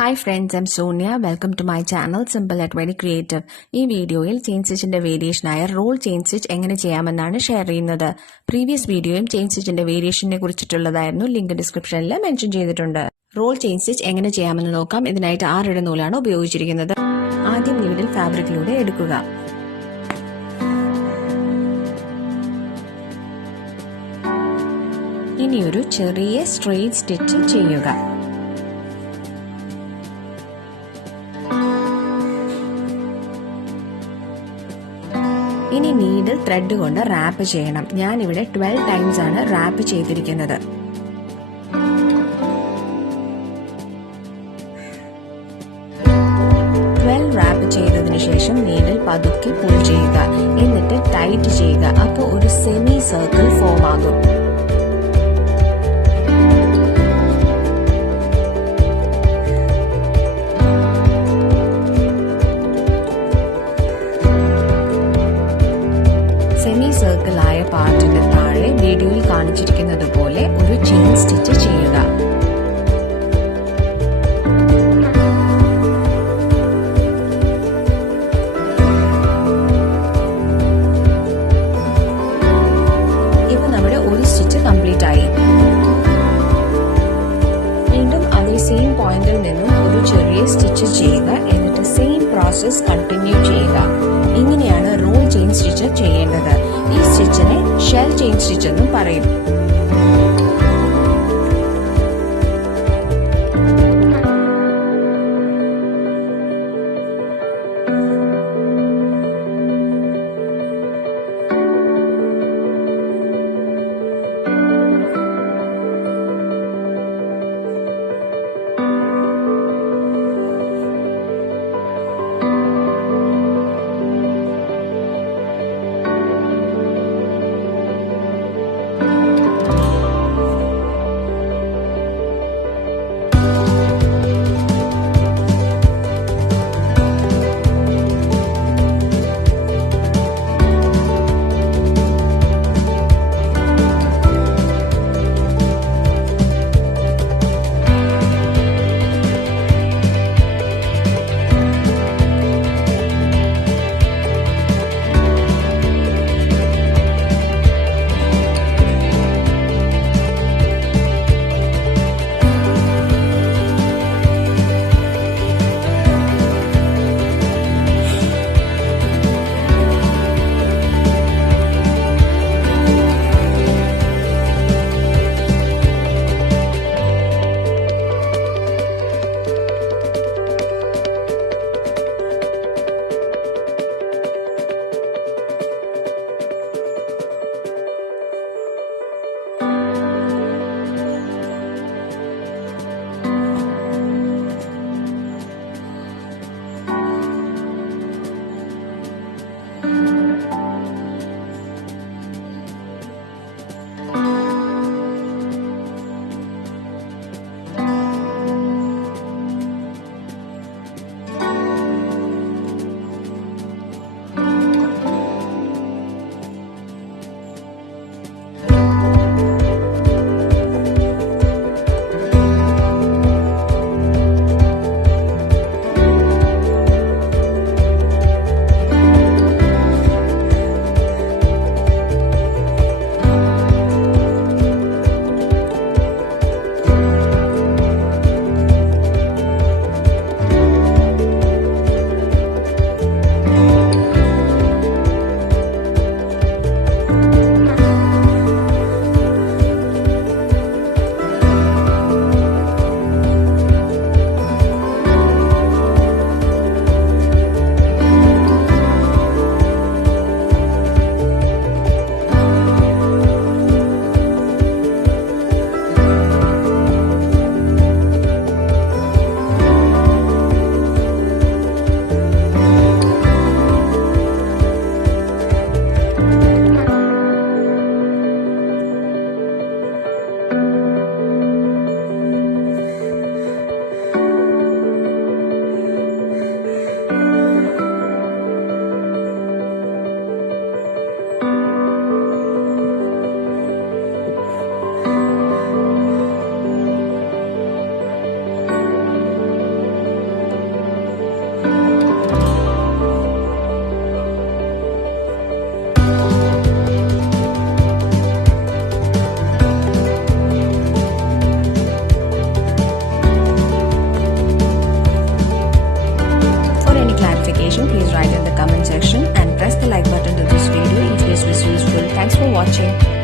Hi friends, I'm Sonia. Welcome to my channel Simple at Very Creative. ഈ വീഡിയോയിൽ chain സ്റ്റിച്ചിന്റെ വേരിയേഷനായ role chain stitch എങ്ങനെ ചെയ്യാമെന്നാണ് share ചെയ്യുന്നത്. Previous വീഡിയോയും ചെയിൻ സ്റ്റിച്ചിന്റെ വേരിയേഷനെ കുറിച്ചിട്ടുള്ളതായിരുന്നു. ലിങ്ക് ഡിസ്ക്രിപ്ഷനിൽ മെൻഷൻ ചെയ്തിട്ടുണ്ട്. റോൾ ചെയിൻ സ്റ്റിച്ച് എങ്ങനെ ചെയ്യാമെന്ന് നോക്കാം. ഇതിനായിട്ട് 6 നൂലാണ് ഉപയോഗിച്ചിരിക്കുന്നത്. ആദ്യം നീഡിൽ ഫാബ്രിക്കിലൂടെ എടുക്കുക. ഇനി ഒരു ചെറിയ സ്ട്രെയിറ്റ് സ്റ്റിച്ച് ചെയ്യുക. ഇനി നീഡിൽ ത്രെഡ് കൊണ്ട് റാപ്പ് ചെയ്യണം. ഞാൻ ഇവിടെ 12 ടൈംസ് ആണ് റാപ്പ് ചെയ്തിരിക്കുന്നത്. റാപ്പ് ചെയ്തതിനു ശേഷം നീഡിൽ പതുക്കെ പുൾ ചെയ്യുക. എന്നിട്ട് ടൈറ്റ് ചെയ്യുക. അപ്പോൾ ഒരു സെമി സർക്കിൾ ഫോം ആകും. സെമി സർക്കിൾ ആയ പാർട്ടിന്റെ താഴെ വീഡിയോയിൽ കാണിച്ചിരിക്കുന്നത് പോലെ ഒരു ചെയിൻ സ്റ്റിച്ച് ചെയ്യുക. ഇപ്പൊ നമ്മുടെ ഒരു സ്റ്റിച്ച് കംപ്ലീറ്റ് ആയി. വീണ്ടും അതേ സെയിം പോയിന്റിൽ നിന്നും ഒരു ചെറിയ സ്റ്റിച്ച് ചെയ്യുക. എന്നിട്ട് സെയിം പ്രോസസ് കണ്ടിന്യൂ ചെയ്യുക. ഇങ്ങനെയാണ് റോൾ ചെയിൻ സ്റ്റിച്ച് ചെയ്യേണ്ടത്. ഈ സ്റ്റിച്ചിനെ ഷെൽ ചെയിൻ സ്റ്റിച്ച് എന്നും പറയും. വാച്ചിങ്.